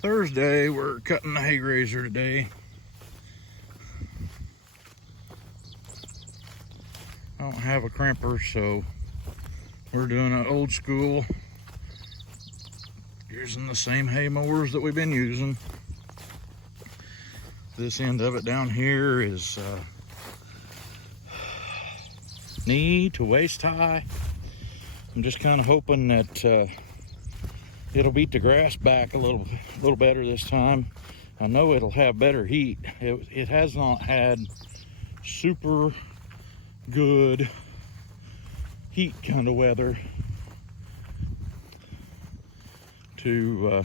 Thursday, we're cutting the haygrazer today. I don't have a crimper, so we're doing an old school, using the same hay mowers that we've been using. This end of it down here is knee to waist high. I'm just kind of hoping that it'll beat the grass back a little better this time. I know it'll have better heat. It has not had super good heat kind of weather to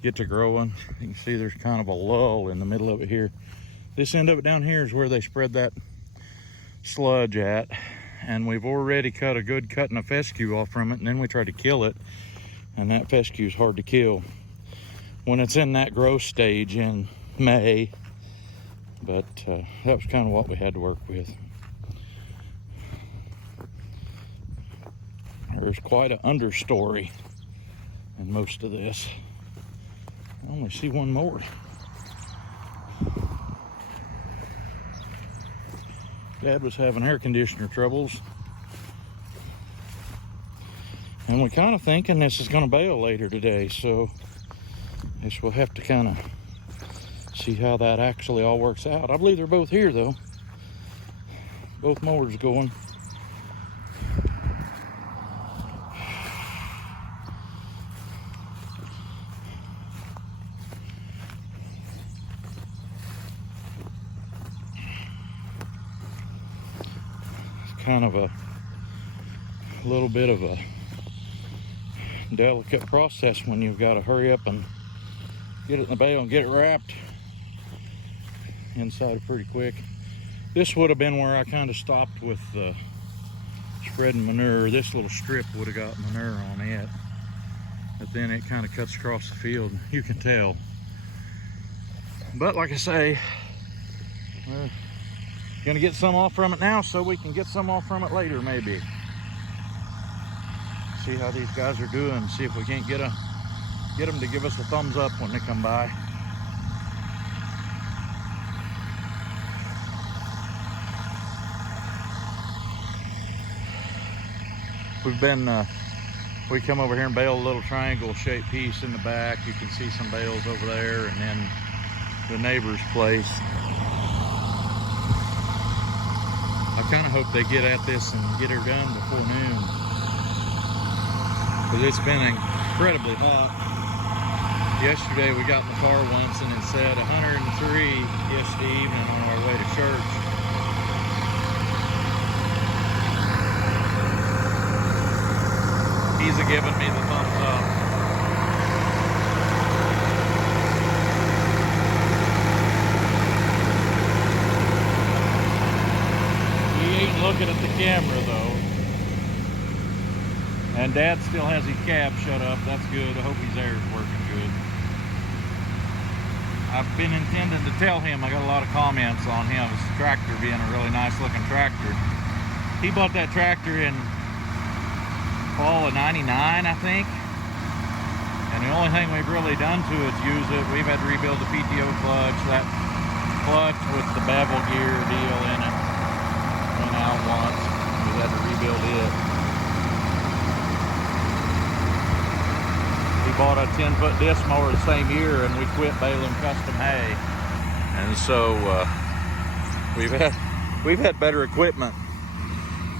get to growing. You can see there's kind of a lull in the middle of it here. This end of it down here is where they spread that sludge at, and we've already cut a good cut and a fescue off from it, and then we tried to kill it, and that fescue is hard to kill when it's in that growth stage in May. But that was kind of what we had to work with. There's quite an understory in most of this. I only see one more. Dad was having air conditioner troubles, and we're kind of thinking this is going to bale later today, so I guess we'll have to kind of see how that actually all works out. I believe they're both here though. Both mowers going. Kind of a little bit of a delicate process when you've got to hurry up and get it in the bale and get it wrapped inside pretty quick. This would have been where I kind of stopped with spreading manure. This little strip would have got manure on it, but then it kind of cuts across the field, you can tell. But like I say, we're gonna get some off from it now so we can get some off from it later, maybe. See how these guys are doing, see if we can't get them to give us a thumbs up when they come by. We come over here and bale a little triangle shaped piece in the back. You can see some bales over there, and then the neighbor's place. I kind of hope they get at this and get her done before noon, because it's been incredibly hot. Yesterday we got in the car once and it said 103 yesterday evening on our way to church. He's giving me the thumbs up. Looking at the camera though, and Dad still has his cab shut up. That's good. I hope his air is working good. I've been intending to tell him, I got a lot of comments on him, his tractor being a really nice looking tractor. He bought that tractor in fall of '99, I think, and the only thing we've really done to it is use it. We've had to rebuild the PTO clutch, that clutch with the bevel gear deal in it. Went out once, we had to rebuild it. He bought a 10-foot disc mower the same year, and we quit baling custom hay. And so we've had better equipment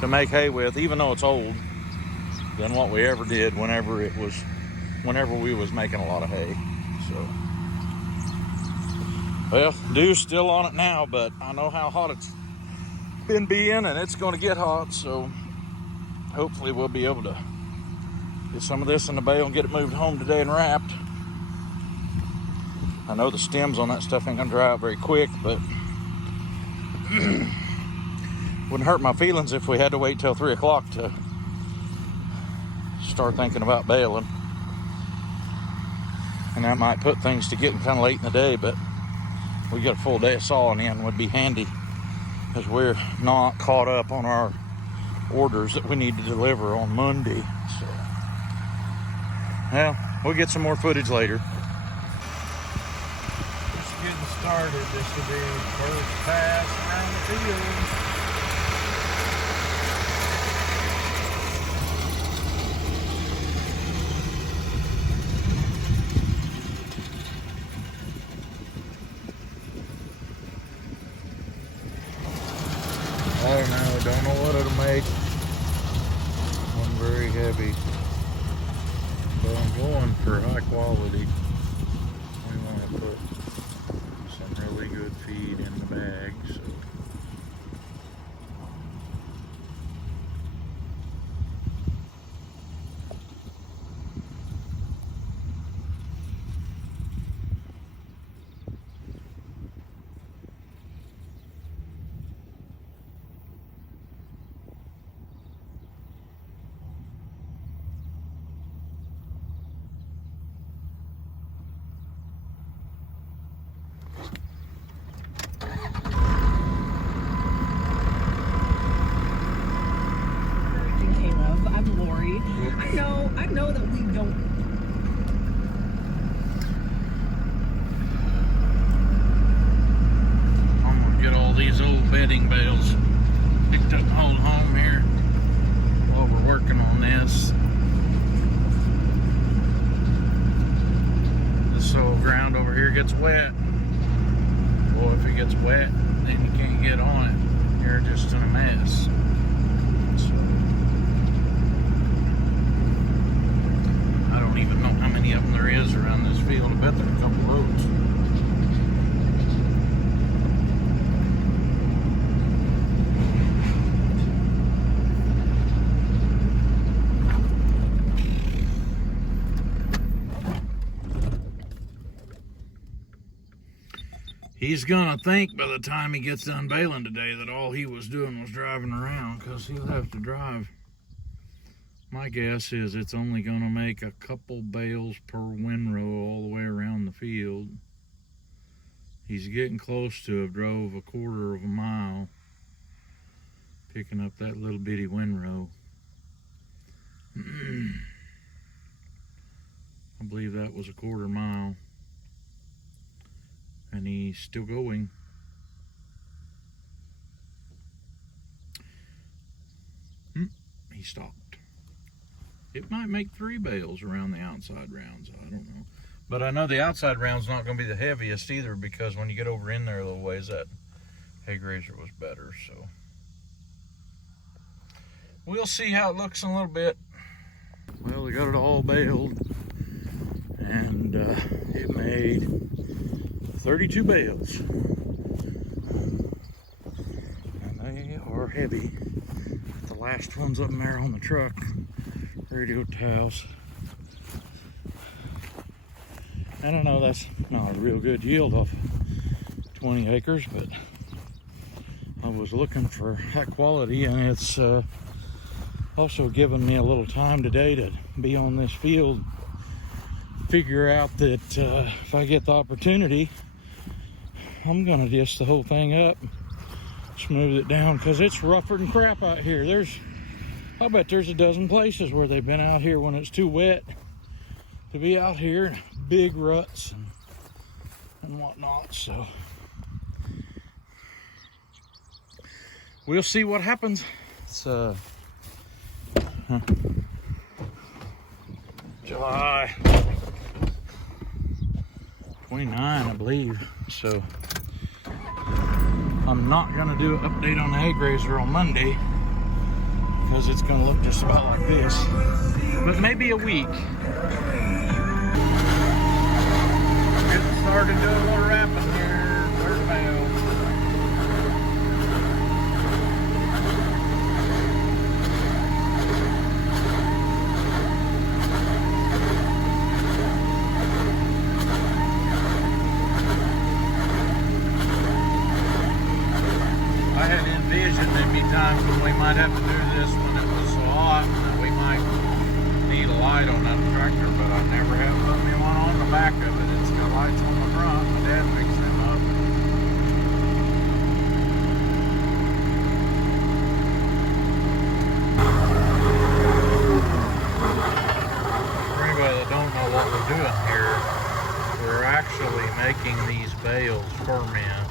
to make hay with, even though it's old, than what we ever did whenever we was making a lot of hay. So, well, dew's still on it now, but I know how hot it's been being, and it's going to get hot, so hopefully we'll be able to get some of this in the bale and get it moved home today and wrapped. I know the stems on that stuff ain't gonna dry out very quick, but wouldn't hurt my feelings if we had to wait till 3 o'clock to start thinking about baling. And that might put things to getting kind of late in the day, but we got a full day of sawing in, would be handy, because we're not caught up on our orders that we need to deliver on Monday. So, well, we'll get some more footage later. started. This will be first pass around the field. I don't know what it'll make. One very heavy. But I'm going for high quality. We want to put some really good feed in the bag. So. I know that we don't. I'm gonna get all these old bedding bales picked up and hauled home here while we're working on this. This old ground over here gets wet. Well, if it gets wet, then you can't get on it. You're just in a mess. I don't even know how many of them there is around this field. I bet there are a couple roads. He's gonna think by the time he gets done baling today that all he was doing was driving around, because he'll have to drive. My guess is it's only going to make a couple bales per windrow all the way around the field. He's getting close to have drove a quarter of a mile picking up that little bitty windrow. I believe that was a quarter mile. And he's still going. He stopped. It might make 3 bales around the outside rounds. I don't know. But I know the outside round's not going to be the heaviest either, because when you get over in there a little ways, that haygrazer was better. So we'll see how it looks in a little bit. Well, we got it all baled, and it made 32 bales. And they are heavy. The last one's up there on the truck. Ready to go to the house. I don't know, that's not a real good yield off 20 acres, but I was looking for that quality, and it's also given me a little time today to be on this field, figure out that if I get the opportunity, I'm gonna disc the whole thing up, smooth it down, because it's rougher than crap out here. I bet there's a dozen places where they've been out here when it's too wet to be out here in big ruts and whatnot. So we'll see what happens. It's July 29, I believe. So I'm not gonna do an update on the haygrazer on Monday, because it's going to look just about like this, but maybe a week. Getting started doing a little wrapping here. Third bale. I had envisioned there'd be times when we might have to do this when it was so hot that we might need a light on that tractor, but I never have put me one on the back of it. It's got lights on the front. My dad fixed them up. For anybody that don't know what we're doing here, We're actually making these bales ferment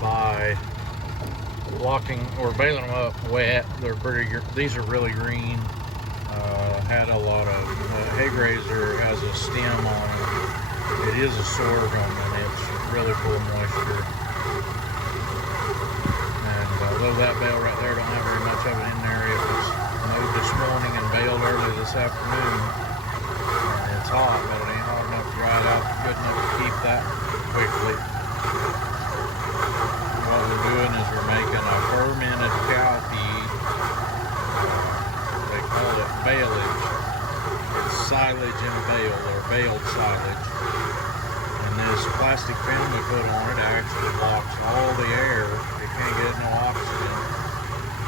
by locking or baling them up wet. They're pretty. These are really green. Had a lot of haygrazer has a stem on it. It is a sorghum and it's really full of moisture. And although that bale right there don't have very much of it in there, it was mowed this morning and baled early this afternoon. And it's hot, but it ain't hot enough to dry it out good enough to keep that quickly. What we're doing is we're making a fermented cow feed. They call it baleage. It's silage and bale, or baled silage. And this plastic film we put on it actually blocks all the air. It can't get no oxygen.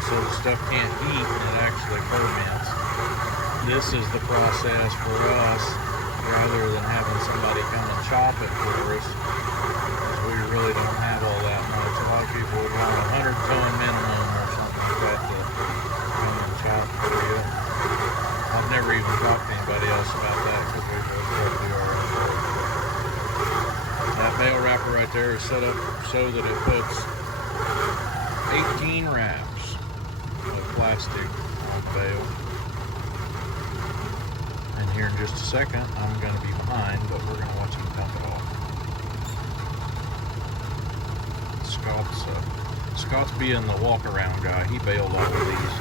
So the stuff can't heat and it actually ferments. This is the process for us, rather than having somebody come and chop it for us. We really don't have all that much. A lot of people would want a 100-ton minimum or something like that to come and chop for you. I've never even talked to anybody else about that because we both work the RF. That bale wrapper right there is set up so that it puts 18 wraps of plastic on the bale. And here in just a second, I'm going to be behind, but we're going to watch him dump it off. Scott's being the walk-around guy. He bailed all of these.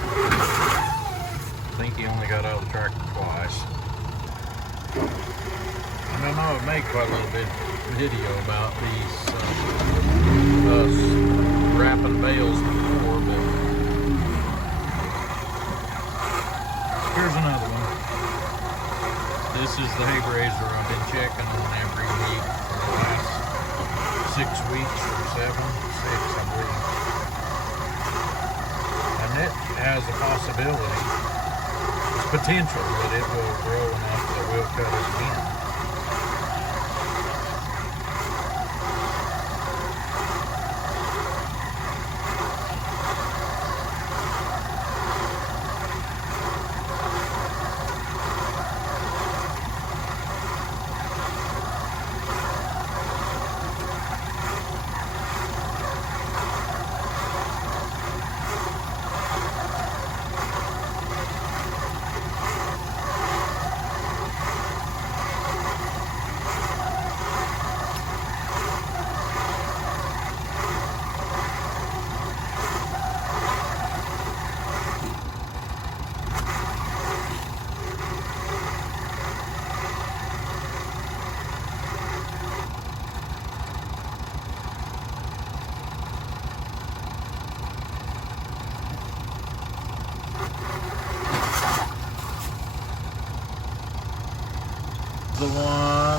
I think he only got out of the tractor twice. And I know I've made quite a little bit of video about these us wrapping bales before, but here's another one. This is the haygrazer I've been checking on every week for the last 6 weeks or 7, 6 I believe. And it has a possibility, it's potential that it will grow enough that we'll cut it again.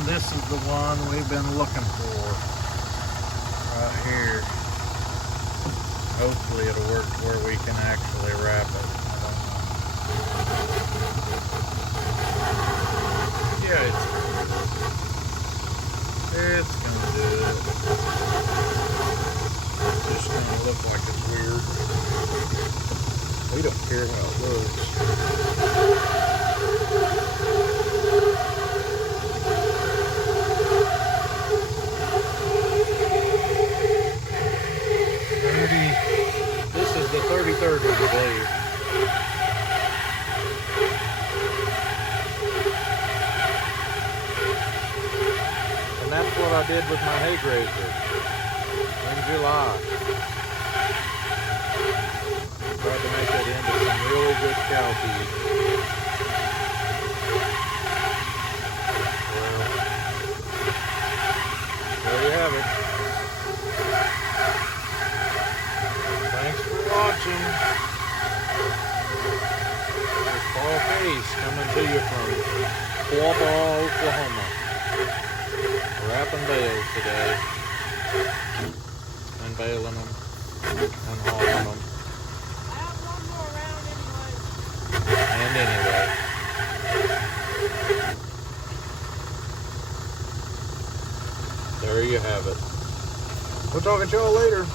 This is the one we've been looking for right here. Hopefully it'll work to where we can actually wrap it. I don't know. Yeah, it's gonna do it. It's just gonna look like it's weird. We don't care how it looks. This is the 33rd one, I believe. And that's what I did with my haygrazer in July. Tried to make it into some really good cow feed. Well, there you have it. Thanks for watching. It's Paul Case coming to you from Quapaw, Oklahoma. Wrapping bales today. And baling them. And hauling them. I have one more round anyway. And anyway. There you have it. We'll talk to y'all later.